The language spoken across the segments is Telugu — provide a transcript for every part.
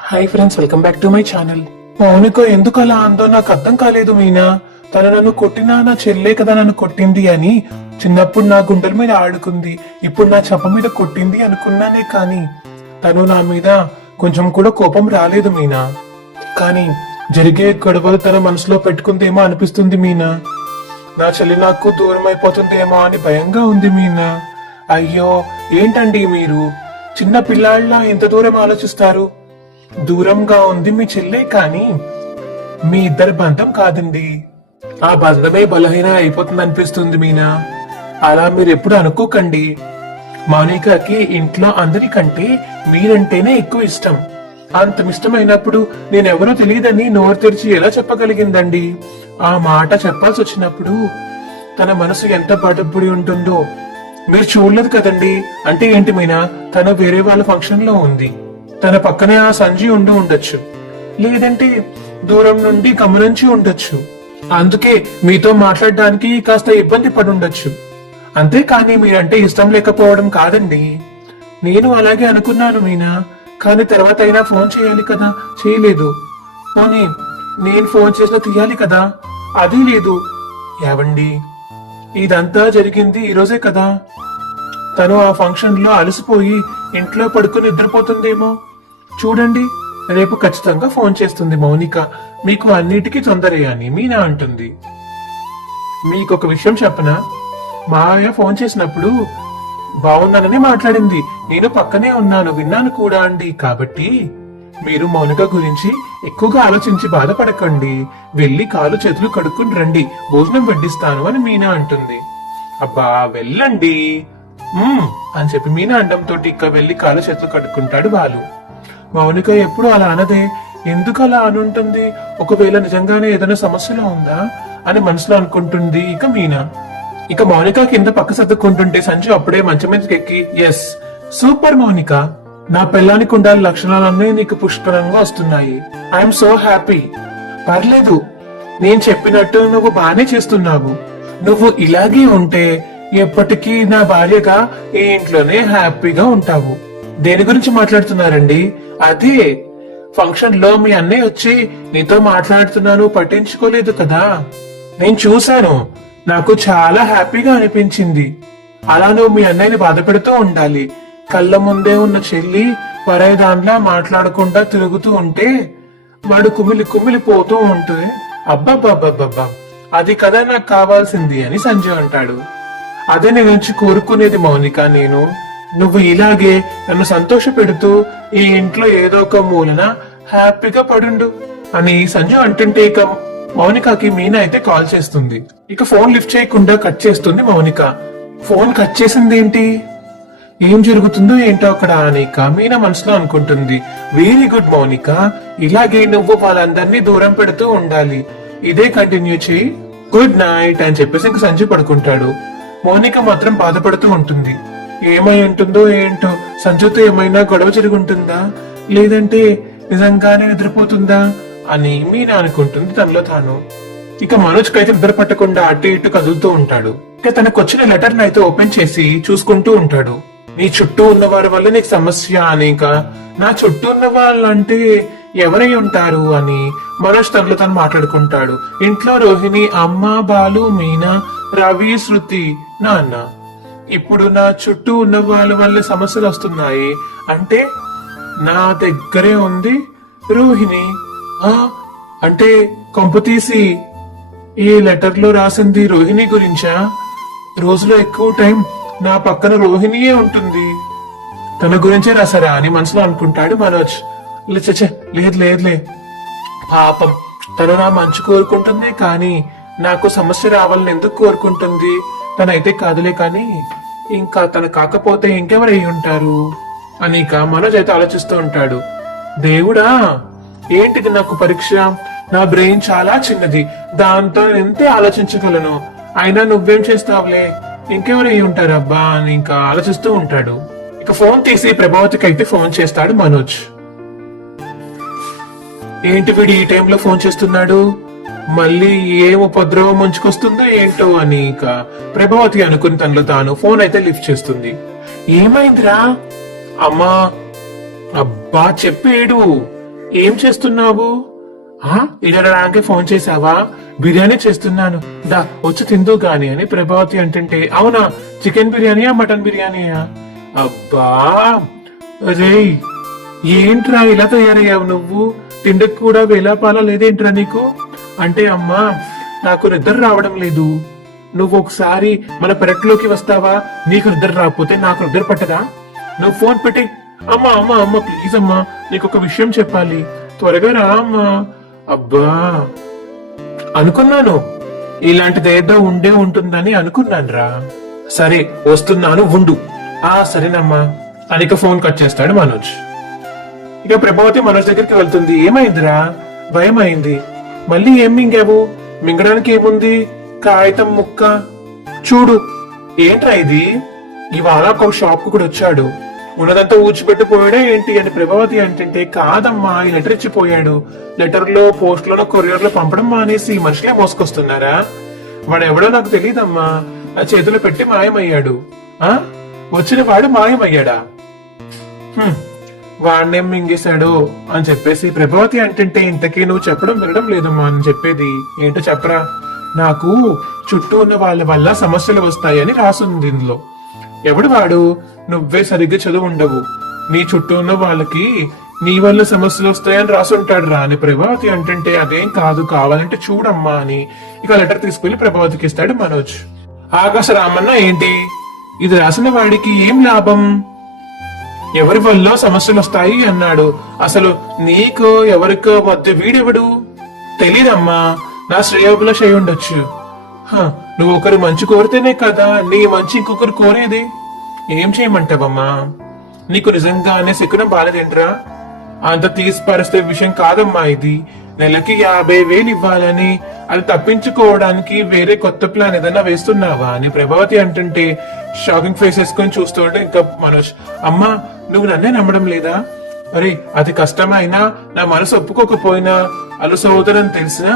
Hi friends, welcome back to my channel. Mounika ఎందుకు అలా అందో నాకు అర్థం కాలేదు మీనా. తను నన్ను కొట్టినా నా చెల్లే కదా నన్ను కొట్టింది అని చిన్నప్పుడు నా గుండెల మీద ఆడుకుంది, ఇప్పుడు నా చెప్ప మీద కొట్టింది అనుకున్నానే కానీ తను నా మీద కొంచెం కూడా కోపం రాలేదు మీనా. కానీ జరిగే గొడవలు తన మనసులో పెట్టుకుందేమో అనిపిస్తుంది మీనా. నా చెల్లి నాకు దూరం అయిపోతుందేమో అని భయంగా ఉంది మీనా. అయ్యో ఏంటండి మీరు చిన్న పిల్లాళ్ళ ఎంత దూరం ఆలోచిస్తారు? దూరంగా ఉంది మీ చెల్లె కానీ మీ ఇద్దరి బంధం కాదండి. ఆ బంధమే బలహీన అయిపోతుంది అనిపిస్తుంది మీనా. అలా మీరు ఎప్పుడు అనుకోకండి. మౌనికకి ఇంట్లో అందరికంటే మీరంటేనే ఎక్కువ ఇష్టం. అంత ఇష్టమైనప్పుడు నేనెవరో తెలియదని నోరు తెరిచి ఎలా చెప్పగలిగిందండి? ఆ మాట చెప్పాల్సి వచ్చినప్పుడు తన మనసు ఎంత బాధపడి ఉంటుందో మీరు చూడలేదు కదండి. అంటే ఏంటి మీనా, తను వేరే వాళ్ళ ఫంక్షన్ లో ఉంది. తన పక్కనే ఆ సంజయ్ ఉండొచ్చు, లేదంటే దూరం నుండి గమనించి ఉండొచ్చు. అందుకే మీతో మాట్లాడడానికి కాస్త ఇబ్బంది పడి ఉండొచ్చు. అంతేకాని మీరంటే ఇష్టం లేకపోవడం కాదండి. నేను అలాగే అనుకున్నాను మీనా. కానీ తర్వాత అయినా ఫోన్ చేయాలి కదా, చేయలేదు. పోనీ నేను ఫోన్ చేసినా తీయాలి కదా, అది లేదు. ఏవండి, ఇదంతా జరిగింది ఈరోజే కదా. తను ఆ ఫంక్షన్ లో అలసిపోయి ఇంట్లో పడుకుని నిద్రపోతుందేమో. చూడండి, రేపు ఖచ్చితంగా ఫోన్ చేస్తుంది మౌనిక. మీకు అన్నిటికీ తొందరే అని మీనా అంటుంది. మీకు ఒక విషయం చెప్పనా? మావయ్య ఫోన్ చేసినప్పుడు బాగున్నానని మాట్లాడింది. నేను పక్కనే ఉన్నాను, విన్నాను కూడా అండి. కాబట్టి మీరు మౌనిక గురించి ఎక్కువగా ఆలోచించి బాధపడకండి. వెళ్లి కాలు చేతులు కడుక్కుని రండి, భోజనం వడ్డిస్తాను అని మీనా అంటుంది. అబ్బా వెళ్ళండి అని చెప్పి మీనా అండంతో ఇక వెళ్లి కాలు చేతులు కడుక్కుంటాడు బాలు. మౌనిక ఎప్పుడు అలా అనదే. ఎందుకు అలా అనుంటుంది? ఒకవేళ నిజంగానే ఏదైనా సమస్యలో ఉందా అని మనసులో అనుకుంటుంది ఇక మీనా. ఇక మౌనిక కింద పక్క సర్దుకుంటుంటే సంజయ్ అప్పుడే మంచం మీదకి ఎక్కి, ఎస్ సూపర్ మౌనిక, నా పెళ్ళానికి ఉండాలి లక్షణాలన్నీ నీకు పుష్కలంగా వస్తున్నాయి. I'm so happy. పర్లేదు, నేను చెప్పినట్టు నువ్వు బానే చేస్తున్నావు. నువ్వు ఇలాగే ఉంటే ఎప్పటికీ నా భార్యగా ఈ ఇంట్లోనే హ్యాపీగా ఉంటావు. దేని గురించి మాట్లాడుతున్నారండి? అదే ఫంక్షన్ లో మీ అన్నయ్య వచ్చి నీతో మాట్లాడుతున్నాను, పట్టించుకోలేదు కదా. నేను చూశాను, నాకు చాలా హ్యాపీగా అనిపించింది. అలా నువ్వు మీ అన్నయ్యని బాధ పెడుతూ ఉండాలి. కళ్ళ ముందే ఉన్న చెల్లి పరాయి దాంట్లో మాట్లాడకుండా తిరుగుతూ ఉంటే వాడు కుమిలి కుమిలి పోతూ ఉంటుంది. అబ్బాబ్బాబ్బా, అది కదా నాకు కావాల్సింది అని సంజయ్ అంటాడు. అదే నేను నుంచి కోరుకునేది మౌనిక. నేను నువ్వు ఇలాగే నన్ను సంతోష పెడుతూ ఈ ఇంట్లో ఏదో ఒక మూలన హ్యాపీగా పడుండు అని సంజయ్ అంటుంటే ఇక మౌనికకి మీనా అయితే కాల్ చేస్తుంది. ఇక ఫోన్ లిఫ్ట్ చేయకుండా కట్ చేస్తుంది మౌనిక. ఫోన్ కట్ చేసింది ఏంటి, ఏం జరుగుతుందో ఏంటో అక్కడ అని మీనా మనసులో అనుకుంటుంది. వెరీ గుడ్ మౌనిక, ఇలాగే నువ్వు వాళ్ళందరినీ దూరం పెడుతూ ఉండాలి. ఇదే కంటిన్యూ చేయి. గుడ్ నైట్ అని చెప్పేసి ఇంక సంజయ్ పడుకుంటాడు. మౌనిక మాత్రం బాధపడుతూ ఉంటుంది. ఏమై ఉంటుందో ఏంటో, సంజయ్తో ఏమైనా గొడవ జరుగుంటుందా, లేదంటే నిజంగానే నిద్రపోతుందా అని మీనా అనుకుంటుంది తనలో తాను. ఇక మనోజ్ కైతే నిద్ర పట్టకుండా అటు ఇటు కదులుతూ ఉంటాడు. ఇక తనకు వచ్చిన లెటర్ అయితే ఓపెన్ చేసి చూసుకుంటూ ఉంటాడు. నీ చుట్టూ ఉన్న వారి వల్ల నీకు సమస్య అనేక, నా చుట్టూ ఉన్న వాళ్ళంటే ఎవరై ఉంటారు అని మనోజ్ తనలో తను మాట్లాడుకుంటాడు. ఇంట్లో రోహిణి, అమ్మ, బాలు, మీనా, రవి, శృతి, నాన్న. ఇప్పుడు నా చుట్టూ ఉన్న వాళ్ళ వల్ల సమస్యలు వస్తున్నాయి అంటే నా దగ్గరే ఉంది రోహిణి. అంటే కొంపు తీసి ఈ లెటర్ లో రాసింది రోహిణి గురించా? రోజులో ఎక్కువ టైం నా పక్కన రోహిణియే ఉంటుంది, తన గురించే రాసారా అని మనసులో అనుకుంటాడు మనోజ్. లేదులే, పాపం తను నా మంచి కోరుకుంటుంది కానీ నాకు సమస్య రావాలని ఎందుకు కోరుకుంటుంది? తనైతే కాదులే కానీ ఇంకా తను కాకపోతే ఇంకెవరు అయి ఉంటారు అని ఇక మనోజ్ అయితే ఆలోచిస్తూ ఉంటాడు. దేవుడా, ఏంటిది నాకు పరీక్ష? నా బ్రెయిన్ చాలా చిన్నది, దాంతో ఎంతే ఆలోచించగలను. అయినా నువ్వేం చేస్తావులే, ఇంకెవరు అయి ఉంటారు అబ్బా అని ఇంకా ఆలోచిస్తూ ఉంటాడు. ఇక ఫోన్ తీసి ప్రభావతికి అయితే ఫోన్ చేస్తాడు మనోజ్. ఏంటి వీడు ఈ టైంలో ఫోన్ చేస్తున్నాడు, మళ్ళీ ఏం ఉపద్రవం ముంచుకొస్తుందో ఏంటో అని ఇక ప్రభావతి అనుకుని తనలో తాను ఫోన్ అయితే లిఫ్ట్ చేస్తుంది. ఏమైందిరా? అమ్మా, అబ్బా చెప్పేడు, ఏం చేస్తున్నావు? ఇలా రాకే ఫోన్ చేసావా? బిర్యానీ చేస్తున్నాను, దా వచ్చి తిందు గాని అని ప్రభావతి అంటుంటే, అవునా చికెన్ బిర్యానీయా మటన్ బిర్యానీయా? అబ్బా రేయ్, ఏంట్రా ఇలా తయారయ్యావు నువ్వు? తిండికి కూడా వేలాపాల లేదేంట్రా నీకు? అంటే అమ్మా నాకు నిద్ర రావడం లేదు, నువ్వు ఒకసారి మన పెరట్లోకి వస్తావా? నీకు నిద్ర రాకపోతే నాకు నిద్ర పట్టదా? నువ్వు ఫోన్ పెట్టి. అమ్మా అమ్మా అమ్మా ప్లీజ్ అమ్మా, నీకు ఒక విషయం చెప్పాలి, త్వరగా రా అమ్మా. అబ్బా అనుకున్నాను ఇలాంటిది ఏదో ఉండే ఉంటుందని అనుకున్నాను రా. సరే వస్తున్నాను ఉండు. సరేనమ్మా అని ఇక ఫోన్ కట్ చేస్తాడు మనోజ్. ఇక ప్రభావతి మనోజ్ దగ్గరికి వెళ్తుంది. ఏమైందిరా? భయం అయింది. మళ్ళీ ఏం మింగావు? మింగడానికి ఏముంది? కాగితం ముక్క చూడు. ఏంట్రా ఇది? ఇవాళ ఒక షాప్ కు కూడా వచ్చాడు, ఉన్నదంతా ఊడ్చిపెట్టిపోయాడా ఏంటి అని ప్రభావతి అంటుంటే, కాదమ్మా ఈ లెటర్ ఇచ్చిపోయాడు, లెటర్ లో పోస్ట్ లోనో కొరియర్ లో పంపడం మానేసి మనుషులే మోసుకొస్తున్నారా? వాడు ఎవడో నాకు తెలియదమ్మా, నా చేతిలో పెట్టి మాయమయ్యాడు. వచ్చిన వాడు మాయమయ్యాడా? వాడినేం మింగేశాడు అని చెప్పేసి ప్రభావతి అంటుంటే, ఇంతకీ నువ్వు చెప్పడం వినడం లేదమ్మా అని చెప్పేది. ఏంటో చెప్పరా? నాకు చుట్టూ ఉన్న వాళ్ళ వల్ల సమస్యలు వస్తాయని రాసుంది ఇందులో. ఎవడు వాడు? నువ్వే సరిగ్గా చదువు ఉండవు, నీ చుట్టూ ఉన్న వాళ్ళకి నీ వల్ల సమస్యలు వస్తాయని రాసుంటాడు రా అని ప్రభావతి అంటుంటే, అదేం కాదు, కావాలంటే చూడమ్మా అని ఇక లెటర్ తీసుకెళ్లి ప్రభావతికి ఇస్తాడు మనోజ్. ఆకాశ రామన్న ఏంటి ఇది రాసిన వాడికి ఏం లాభం? ఎవరి వల్ల సమస్యలు వస్తాయి అన్నాడు. అసలు నీకు ఎవరికో మధ్య వీడెవడు? తెలీదమ్మా, నా శ్రేయోభిలాష్ అయి ఉండొచ్చు. నువ్వు ఒకరు మంచి కోరితేనే కదా నీ మంచి ఇంకొకరు కోరేది. ఏం చేయమంటావమ్మా? నీకు నిజంగానే శకునం బాలేదేంట్రా? అంత తీసి పరిస్థితి విషయం కాదమ్మా ఇది. నెలకి 50,000 ఇవ్వాలని, అది తప్పించుకోవడానికి వేరే కొత్త ప్లాన్ ఏదైనా వేస్తున్నావా అని ప్రభావతి అంటుంటే, షాకింగ్ ఫేస్ వేసుకొని చూస్తుంటే ఇంకా మనోజ్, అమ్మా నువ్వు నన్నే నమ్మడం లేదా? మరి అది కష్టమైనా నా మనసు ఒప్పుకోకపోయినా అలు సోదరని తెలిసినా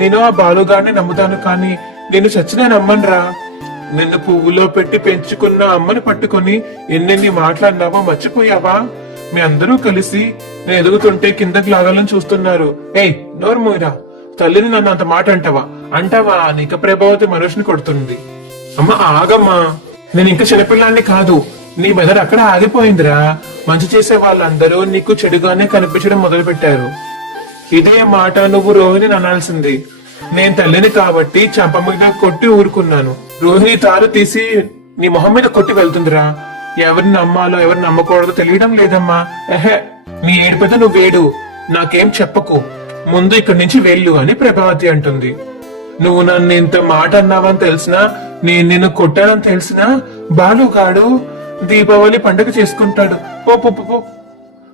నేను ఆ బాలుగాడిని నమ్ముతాను, కానీ నేను చచ్చినా నమ్మనురా. నిన్ను పువ్వులో పెట్టి పెంచుకున్న అమ్మని పట్టుకొని ఎన్నెన్ని మాట్లాడినావో మర్చిపోయావా? మీ అందరూ కలిసి నేను ఎదుగుతుంటే కిందకి లాగాలని చూస్తున్నారు. ఏయ్ నోరు మోయిరా, తల్లిని నన్ను అంత మాట అంటావా అని ఇక ప్రభావతి మనోజ్ని కొడుతుంది. అమ్మ ఆగమ్మా, నేను ఇంకా చిన్నపిల్లాన్ని కాదు, నీ మెదడు అక్కడ ఆగిపోయిందిరా. మంచి చేసే వాళ్ళందరూ నీకు చెడుగానే కనిపించడం మొదలు పెట్టారు. ఇదే మాట నువ్వు రోహిణిని అనాల్సింది. నేను తల్లిని కాబట్టి చంప మీద కొట్టి ఊరుకున్నాను. రోహిణి తారు తీసి నీ మొహం మీద కొట్టి వెళ్తుందిరా. ఎవరిని నమ్మాలో ఎవరిని నమ్మకూడదో తెలియడం లేదమ్మా. నీ ఏడుపెద నువ్వేడు, నాకేం చెప్పకు, ముందు ఇక్కడి నుంచి వెళ్ళు అని ప్రభావతి అంటుంది. నువ్వు నన్ను ఇంత మాట అన్నావని తెలిసినా, నేను నిన్ను కొట్టానని తెలిసినా బాలుగాడు దీపావళి పండుగ చేసుకుంటాడు. పో పో పో.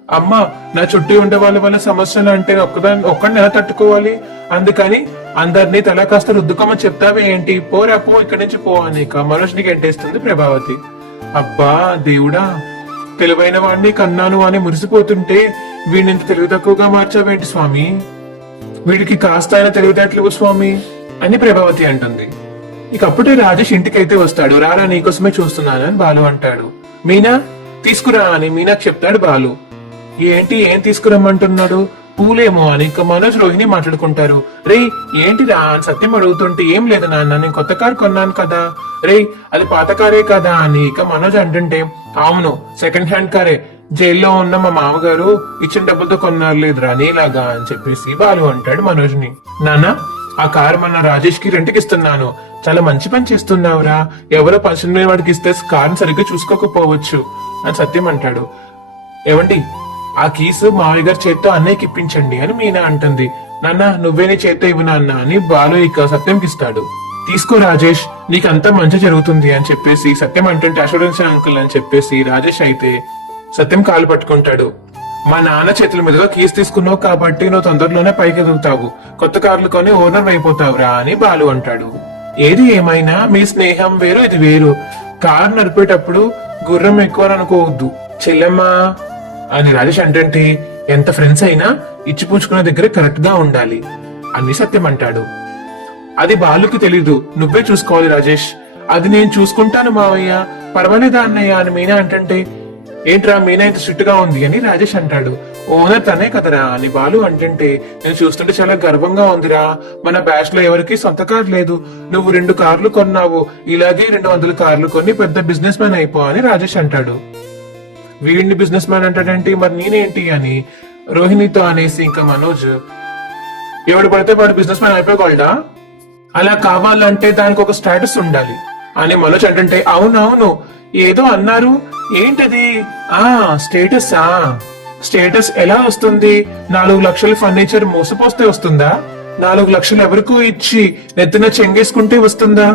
అమ్మా నా చుట్టూ ఉండే వాళ్ళ వల్ల సమస్యలు అంటే ఒక్కడిని ఎలా తట్టుకోవాలి? అందుకని అందరినీ తల కాస్త రుద్దుకోమని చెప్తావే ఏంటి? పోరా పో ఇక్కడి నుంచి పో అని మనోజ్ని గంటేస్తుంది ప్రభావతి. అబ్బా దేవుడా, తెలివైన వాడిని కన్నాను అని మురిసిపోతుంటే వీడిని ఇంత తెలివి తక్కువగా మార్చావేంటి స్వామి? వీడికి కాస్త అయినా తెలివితేటలు స్వామి అని ప్రభావతి అంటుంది. ఇక అప్పుడే రాజేష్ ఇంటికైతే వస్తాడు. రారా నీకోసమే చూస్తున్నాను అని బాలు అంటాడు. మీనా తీసుకురా అని మీనాకి చెప్తాడు బాలు. ఏంటి ఏం తీసుకురమ్మంటున్నాడు? పూలేమో అని ఇక మనోజ్ రోహిణి మాట్లాడుకుంటారు. రే ఏంటిరా అని సత్యం అడుగుతుంటే, ఏం లేదు నాన్న, నేను కొత్త కారు కొన్నాను కదా. రే అది పాత కారే కదా అని ఇక మనోజ్ అంటుంటే, అవును సెకండ్ హ్యాండ్ కారే, జైల్లో ఉన్న మా మామగారు ఇచ్చిన డబ్బులతో కొన్నారు లేదురా నీలాగా అని చెప్పేసి బాలు అంటాడు మనోజ్ ని. నాన్న ఆ కారు మన రాజేష్ కి రెంట్కి ఇస్తున్నాను, చాలా మంచి పని చేస్తున్నావురా. ఎవరో పని వాడికి ఇస్తే కారుని సరిగ్గా చూసుకోకపోవచ్చు అని సత్యం అంటాడు. ఏవండి ఆ కీసు మావయ్య గారి చేత్తో అన్నయ్యకి ఇప్పించండి అని మీనా అంటుంది. నాన్న నువ్వే నీ చేత్తో ఇవ్వు నాన్న అని బాలు ఇక సత్యంకి ఇస్తాడు. తీసుకో రాజేష్, నీకంతా మంచి జరుగుతుంది అని చెప్పేసి సత్యం అంటుంటే, అష్యూరెన్స్ అంకుల్ అని చెప్పేసి రాజేష్ అయితే సత్యం కాలు పట్టుకుంటాడు. మా నాన్న చేతుల మీదుగా కీస్ తీసుకున్నావు కాబట్టి నువ్వు తొందరలోనే పైకి ఎదుగుతావు, కొత్త కార్లు కొని ఓనర్ అయిపోతావురా అని బాలు అంటాడు. ఏది ఏమైనా మీ స్నేహం వేరు, ఇది వేరు. కారు నడిపేటప్పుడు గుర్రం ఎక్కువ అనుకోవద్దు చెల్లెమ్మా అని రాజేష్ అంటే, ఎంత ఫ్రెండ్స్ అయినా ఇచ్చిపుచ్చుకునే దగ్గర కరెక్ట్ గా ఉండాలి అని సత్యం అంటాడు. అది బాలుకి తెలీదు, నువ్వే చూసుకోవాలి రాజేష్. అది నేను చూసుకుంటాను మావయ్య, పర్వాలేదా అన్నయ్య అని మీనా అంటే, ఏంట్రా మీనా ఇంత స్ట్రిక్ట్ గా ఉంది అని రాజేష్ అంటాడు. ఓనర్ తనే కదరా అని బాలు అంటుంటే, నేను చూస్తుంటే చాలా గర్వంగా ఉందిరా. మన బ్యాచ్ లో ఎవరికి సొంత కారు లేదు. నువ్వు 2 కార్లు కొన్నావు, ఇలాగే 200 కార్లు కొని పెద్ద బిజినెస్ మ్యాన్ అయిపో అని రాజేష్ అంటాడు. వీడిని బిజినెస్ మ్యాన్ అంటాడేంటి, మరి నేనేంటి అని రోహిణితో అనేసి ఇంకా మనోజ్, ఎవడు పడితే వాడు బిజినెస్ మ్యాన్ అయిపోగలడా? అలా కావాలంటే దానికి ఒక స్టేటస్ ఉండాలి అని మనోజ్ అంటుంటే, అవునవును ఏదో అన్నారు, ఏంటది? స్టేటసా? స్టేటస్ ఎలా వస్తుంది? 4 లక్షల ఫర్నిచర్ మోసపోస్తే వస్తుందా? 4 లక్షలు ఎవరికో ఇచ్చి నెత్తిన చెంగేసుకుంటే వస్తుందా?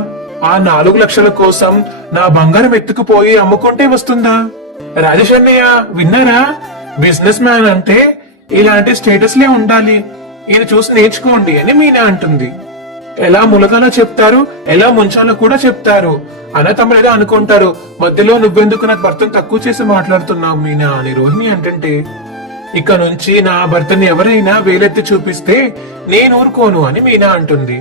ఆ 4 లక్షల కోసం నా బంగారం ఎత్తుకుపోయి అమ్ముకుంటే వస్తుందా? రాజేష్ అన్నయ్య విన్నారా? బిజినెస్ మ్యాన్ అంటే ఇలాంటి స్టేటస్లే ఉండాలి, ఇది చూసి నేర్చుకోండి అని మీనా అంటుంది. ఎలా ములగాలో చెప్తారు, ఎలా ముంచాలో కూడా చెప్తారు. అన్న తమ్ముడు ఏదో అనుకుంటారు, మధ్యలో నువ్వెందుకు నాకు భర్తను తక్కువ చేసి మాట్లాడుతున్నావు మీనా అని రోహిణి అంటుంటే, ఇక నుంచి నా భర్తని ఎవరైనా వేలెత్తి చూపిస్తే నేను ఊరుకోను అని మీనా అంటుంది.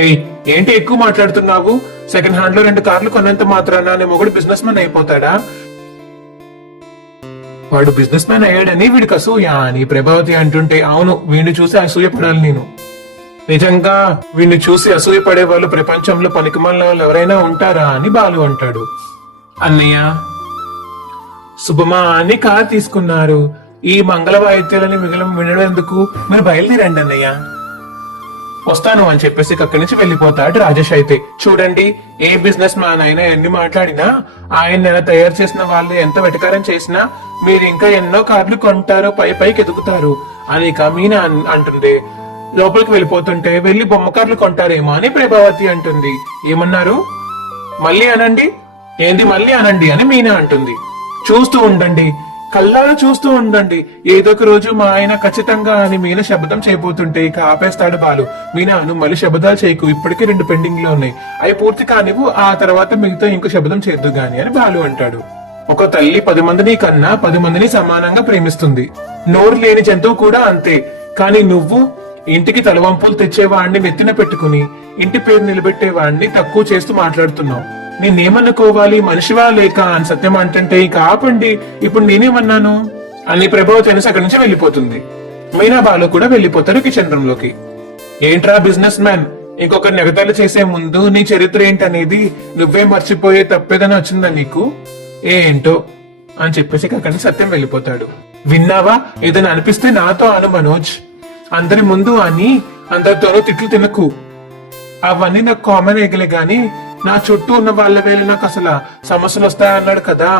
ఏయ్ ఏంటి ఎక్కువ మాట్లాడుతున్నావు? సెకండ్ హ్యాండ్ లో 2 కార్లు కొన్నంత మాత్రాన నీ మొగుడు బిజినెస్ మ్యాన్ అయిపోతాడా? వాడు బిజినెస్ మ్యాన్ అయ్యాడని వీడికి అసూయ అని ప్రభావతి అంటుంటే, అవును వీడిని చూసి అసూయ పడాలి నేను. నిజంగా వీడిని చూసి అసూయ పడే వాళ్ళు ప్రపంచంలో పనికిమాలిన వాళ్ళు ఎవరైనా ఉంటారా అని బాలు అంటాడు. అన్నయ్య శుభమా అని కార్ తీసుకున్నారు, ఈ మంగళ వాయిద్యాలని మిగిలిన వినడం ఎందుకు, మీరు బయలుదేరండి అన్నయ్య. వస్తాను అని చెప్పేసి అక్కడి నుంచి వెళ్ళిపోతాడు రాజేష్. అయితే చూడండి, ఏ బిజినెస్ మ్యాన్ అయినా ఎన్ని మాట్లాడినా, ఆయన ఎలా తయారు చేసిన వాళ్ళు ఎంత వెటకారం చేసినా మీరు ఇంకా ఎన్నో కార్లు కొంటారు, పైకి ఎదుగుతారు అని మీనా అంటుంది. లోపలికి వెళ్ళిపోతుంటే, వెళ్లి బొమ్మ కార్లు కొంటారేమో అని ప్రభావతి అంటుంది. ఏమన్నారు? మళ్ళీ అనండి. ఏంది మళ్ళీ అనండి అని మీనా అంటుంది. చూస్తూ ఉండండి, కళ్ళారా చూస్తూ ఉండండి, ఏదో ఒక రోజు మా ఆయన ఖచ్చితంగా అని మీనా శబ్దం చేయబోతుంటే ఇక ఆపేస్తాడు బాలు. మీనా నువ్వు మళ్ళీ శబ్దాలు చేయకు, ఇప్పటికే 2 పెండింగ్ లో ఉన్నాయి, అవి పూర్తి కానివ్వు, ఆ తర్వాత మిగతా ఇంకో శబ్దం చేద్దు గాని అని బాలు అంటాడు. ఒక తల్లి 10 మందిని కన్నా 10 మందిని సమానంగా ప్రేమిస్తుంది. నోరు లేని జంతువు కూడా అంతే. కానీ నువ్వు ఇంటికి తలవంపులు తెచ్చేవాడిని నెత్తిన పెట్టుకుని ఇంటి పేరు నిలబెట్టేవాడిని తక్కువ చేస్తూ మాట్లాడుతున్నావు. నేనేమనుకోవాలి, మనిషివా లేక అని సత్యం అంటుంటే, ఇక ఆపండి, ఇప్పుడు నేనేమన్నాను అని ప్రభావతి అనేసి అక్కడి నుంచి వెళ్ళిపోతుంది. మీనా బాలు కూడా వెళ్ళిపోతారు కిచెన్ రూమ్ లోకి. ఏంట్రా బిజినెస్ మ్యాన్, ఇంకొకరిని ఎగతాళి చేసే ముందు నీ చరిత్ర ఏంటనేది నువ్వే మర్చిపోయే తప్పేదని వచ్చిందా నీకు? ఏంటో అని చెప్పేసి అక్కడి నుంచి సత్యం వెళ్ళిపోతాడు. విన్నావా, ఏదైనా అనిపిస్తే నాతో అను మనోజ్, అందరి ముందు అని అందరితోనూ తిట్లు తినకు. అవన్నీ నాకు కామన్ ఎగలే గాని నా చుట్టూ ఉన్న వాళ్ళ వేళ నాకు అసలు సమస్యలు వస్తాయన్నాడు కదా.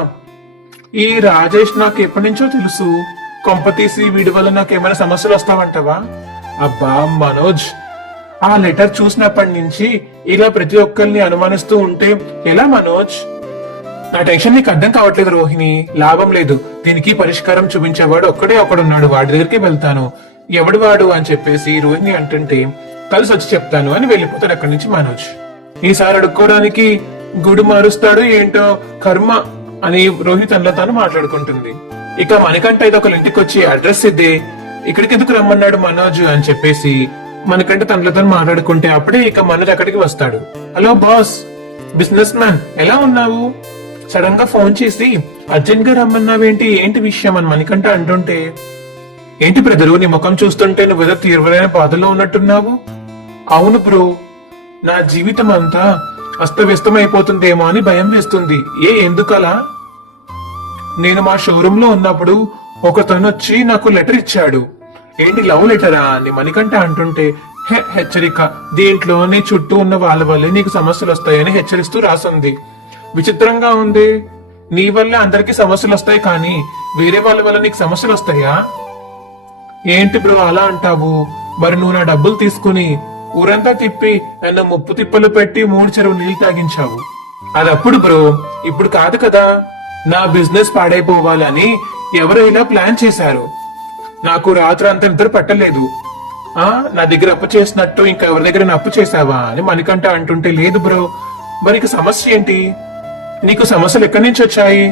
ఈ రాజేష్ నాకు ఎప్పటి నుంచో తెలుసు, కొంపతీసి వీడి వల్ల నాకు ఏమైనా సమస్యలు వస్తావంటావా? అబ్బా మనోజ్, ఆ లెటర్ చూసినప్పటి నుంచి ఇలా ప్రతి ఒక్కరిని అనుమానిస్తూ ఉంటే ఎలా మనోజ్? నా టెన్షన్ నీకు అర్థం కావట్లేదు రోహిణి. లాభం లేదు, దీనికి పరిష్కారం చూపించేవాడు ఒక్కడే ఒకడున్నాడు, వాడి దగ్గరికి వెళ్తాను. ఎవడు వాడు అని చెప్పేసి రోహిణి అంటుంటే, కలిసి వచ్చి చెప్తాను అని వెళ్ళిపోతాడు అక్కడి నుంచి మనోజ్. ఈసారి అడుక్కోవడానికి గుడి మారుస్తాడు ఏంటో కర్మ అని రోహిణి తనలో తాను మాట్లాడుకుంటుంది. ఇక మనకంట ఇది ఒక ఇంటికి వచ్చి అడ్రస్ ఇద్దే, ఇక్కడికి ఎందుకు రమ్మన్నాడు మనోజ్ అని చెప్పేసి మనకంటే తనలో తాను మాట్లాడుకుంటే, అప్పుడే ఇక మనోజ్ అక్కడికి వస్తాడు. హలో బాస్, బిజినెస్ మ్యాన్ ఎలా ఉన్నావు? సడన్ గా ఫోన్ చేసి అర్జెంట్ గా రమ్మన్నావేంటి, ఏంటి విషయం అని మనకంట అంటుంటే, ఏంటి బ్రదరు నీ ముఖం చూస్తుంటే నువ్వేదో తీవ్రమైన బాధలో ఉన్నట్టున్నావు. అవును బ్రో, నా జీవితం అంతా అస్తవ్యస్తమైపోతుందేమో అని భయం వేస్తుంది. ఎందుకలా? నేను మా షోరూమ్ లో ఉన్నప్పుడు ఒకతను వచ్చి నాకు లెటర్ ఇచ్చాడు. ఏంటి లవ్ లెటరా అని మణికంఠ అంటుంటే, హెచ్చరిక, దీంట్లో నీ చుట్టూ ఉన్న వాళ్ళ వల్లే నీకు సమస్యలు వస్తాయని హెచ్చరిస్తూ రాసుంది. విచిత్రంగా ఉంది, నీ వల్ల అందరికి సమస్యలు వస్తాయి కానీ వేరే వాళ్ళ వల్ల నీకు సమస్యలు వస్తాయా? ఏంటి బ్రో అలా అంటావు? మరి నువ్వు నా డబ్బులు తీసుకుని ఊరంతా తిప్పి నన్ను ముప్పు తిప్పలు పెట్టి 3 చెరువు నీళ్లు తాగించావు. అదప్పుడు బ్రో, ఇప్పుడు కాదు కదా. నా బిజినెస్ పాడైపోవాలని ఎవరో ఇలా ప్లాన్ చేశారు. నాకు రాత్రి అంతా నిద్ర పట్టలేదు. నా దగ్గర అప్పు చేసినట్టు ఇంకా ఎవరి దగ్గర అప్పు చేసావా అని మణికంఠ అంటుంటే, లేదు బ్రో. మరి ఇక సమస్య ఏంటి? నీకు సమస్యలు ఎక్కడి నుంచి వచ్చాయి?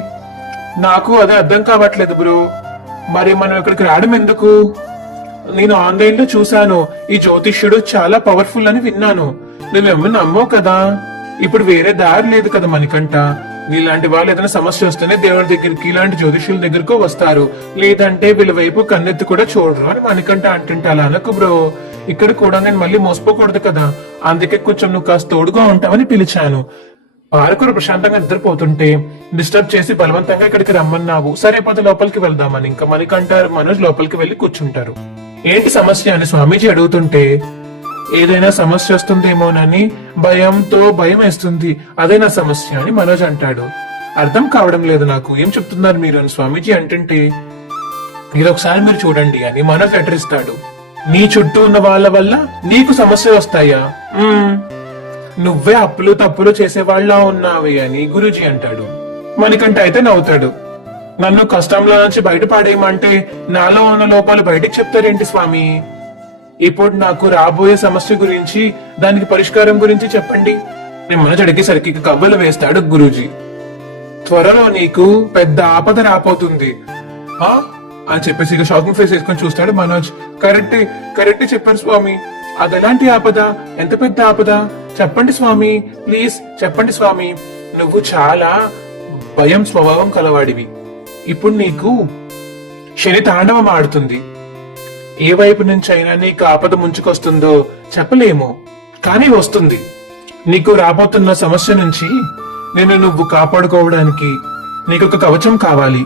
నాకు అదే అర్థం కావట్లేదు బ్రో. మరి మనం ఇక్కడికి రావడం ఎందుకు? నేను ఆన్లైన్ లో చూశాను, ఈ జ్యోతిష్యుడు చాలా పవర్ఫుల్ అని విన్నాను. నువ్వేమో నమ్మవు కదా. ఇప్పుడు వేరే దారి లేదు కదా మణికంఠ. నీలాంటి వాళ్ళు ఏదైనా సమస్య వస్తేనే దేవుడి దగ్గరికి ఇలాంటి జ్యోతిష్యుల దగ్గరకు వస్తారు, లేదంటే వీళ్ళ వైపు కన్నెత్తి కూడా చూడరు అని మనకంటే అంటుంటే అలా అనకు బ్రో. ఇక్కడ కూడా నేను మళ్ళీ మోసపోకూడదు కదా, అందుకే కొంచెం నువ్వు కాస్త తోడుగా ఉంటావని పిలిచాను. పార్కులు ప్రశాంతంగా నిద్రపోతుంటే డిస్టర్బ్ చేసి బలవంతంగా ఇక్కడికి రమ్మన్నావు. సరే పద లోపలికి వెళ్దామని ఇంకా మనకంటారు. మనోజ్ లోపలికి వెళ్లి కూర్చుంటారు. ఏంటి సమస్య అని స్వామీజీ అడుగుతుంటే, ఏదైనా సమస్య వస్తుందేమోనని భయం వేస్తుంది, అదే నా సమస్య అని మనోజ్ అంటాడు. అర్థం కావడం లేదు నాకు, ఏం చెప్తున్నారు మీరు అని స్వామీజీ అంటుంటే, ఇది ఒకసారి మీరు చూడండి అని మనోజ్ లెటర్ ఇస్తాడు. నీ చుట్టూ ఉన్న వాళ్ళ వల్ల నీకు సమస్య వస్తాయా? నువ్వే అప్పులు తప్పులు చేసేవాళ్ళ ఉన్నావే అని గురూజీ అంటాడు. మణికంఠ అయితే నవ్వుతాడు. నన్ను కష్టంలో నుంచి బయటపడేయమంటే నాలో ఉన్న లోపాలు బయటికి చెప్తారేంటి స్వామి? ఇప్పుడు నాకు రాబోయే సమస్య గురించి, దానికి పరిష్కారం గురించి చెప్పండి. నేను మనోజ్ అడిగేసరికి కవ్వలు వేస్తాడు గురూజీ. త్వరలో నీకు పెద్ద ఆపద రాపోతుంది అని చెప్పేసి ఇక షాకింగ్ ఫేస్ వేసుకొని చూస్తాడు మనోజ్. కరెక్ట్ చెప్పారు స్వామి. అది ఎలాంటి ఆపద? ఎంత పెద్ద ఆపద? చెప్పండి స్వామి, ప్లీజ్ చెప్పండి స్వామి. నువ్వు చాలా భయం స్వభావం కలవాడివి. ఇప్పుడు నీకు శని తాండవం ఆడుతుంది. ఏ వైపు నుంచి అయినా నీకు ఆపద ముంచుకొస్తుందో చెప్పలేము, కానీ వస్తుంది. నీకు రాబోతున్న సమస్య నుంచి నువ్వు కాపాడుకోవడానికి నీకు ఒక కవచం కావాలి.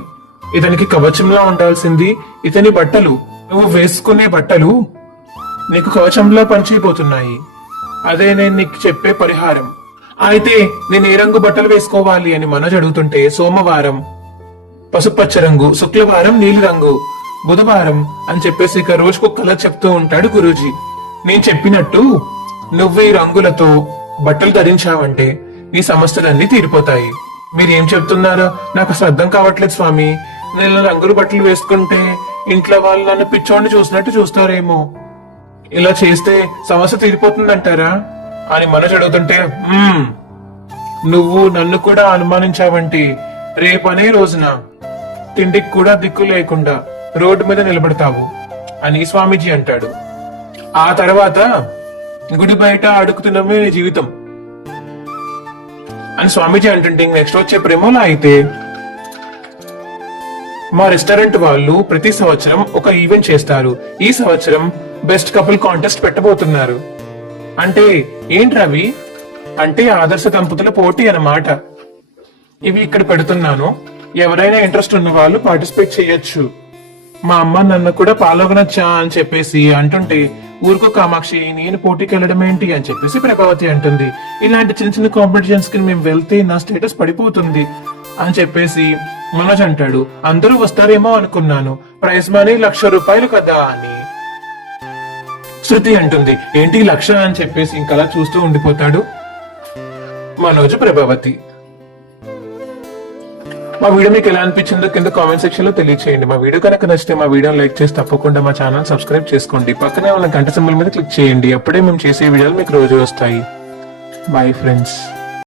ఇతనికి కవచంలా ఉండాల్సింది ఇతని బట్టలు. నువ్వు వేసుకునే బట్టలు నీకు కవచంలా పనిచేయబోతున్నాయి. అదే నేను నీకు చెప్పే పరిహారం. అయితే నేను ఏ రంగు బట్టలు వేసుకోవాలి అని మనోజ్ అడుగుతుంటే, సోమవారం పసుపచ్చ రంగు, శుక్రవారం నీలి రంగు, బుధవారం అని చెప్పేసి ఇక రోజుకు కలర్ చెప్తూ ఉంటాడు గురూజీ. నేను చెప్పినట్టు నువ్వు ఈ రంగులతో బట్టలు ధరించావంటే నీ సమస్యలన్నీ తీరిపోతాయి. మీరేం చెప్తున్నారో నాకు అసలు అర్థం కావట్లేదు స్వామి. నేను రంగుల బట్టలు వేసుకుంటే ఇంట్లో వాళ్ళు నన్ను పిచ్చోడిని చూసినట్టు చూస్తారేమో. ఇలా చేస్తే సమస్య తీరిపోతుందంటారా అని మనోజ్ అడుగుతుంటే, నువ్వు నన్ను కూడా అనుమానించావంటే రేపనే రోజున తిండికి కూడా దిక్కు లేకుండా రోడ్డు మీద నిలబడతావు అని స్వామీజీ అంటాడు. ఆ తర్వాత గుడి బయట అడుగుతున్నమే నీ జీవితం అని స్వామీజీ అంటుంటే, నెక్స్ట్ వచ్చే ప్రేమలో అయితే మా రెస్టారెంట్ వాళ్ళు ప్రతి సంవత్సరం ఒక ఈవెంట్ చేస్తారు. ఈ సంవత్సరం బెస్ట్ కపుల్ కాంటెస్ట్ పెట్టబోతున్నారు. అంటే ఏంటి రవి అంటే ఆదర్శ దంపతుల పోటీ అన్నమాట. ఇవి ఇక్కడ పెడుతున్నాను, ఎవరైనా ఇంట్రెస్ట్ ఉన్న వాళ్ళు పార్టిసిపేట్ చేయొచ్చు. మా అమ్మ నన్ను కూడా పాల్గొనొచ్చా అని చెప్పేసి అంటుంటే, ఊరుకో కామాక్షి, నేను పోటీకి వెళ్ళడం ఏంటి అని చెప్పేసి ప్రభావతి అంటుంది. ఇలాంటి చిన్న చిన్న కాంపిటీషన్స్ కి మేము వెళ్తే నా స్టేటస్ పడిపోతుంది అని చెప్పేసి మనోజ్ అంటాడు. అందరూ వస్తారేమో అనుకున్నాను, ప్రైజ్ మనీ 1,00,000 రూపాయలు కదా అని శృతి అంటుంది. ఏంటి 1,00,000 అని చెప్పేసి ఇంకలా చూస్తూ ఉండిపోతాడు మనోజ్, ప్రభావతి. మా వీడియో మీకు ఎలా అనిపించిందో కింద కామెంట్ సెక్షన్ లో తెలియచేయండి. మా వీడియో కనుక నచ్చితే మా వీడియోని లైక్ చేసి తప్పకుండా మా ఛానల్ సబ్స్క్రైబ్ చేసుకోండి. పక్కనే ఉన్న గంట సింబల్ మీద క్లిక్ చేయండి. అప్పుడే మేము చేసే వీడియోలు మీకు రోజు వస్తాయి. Bye friends.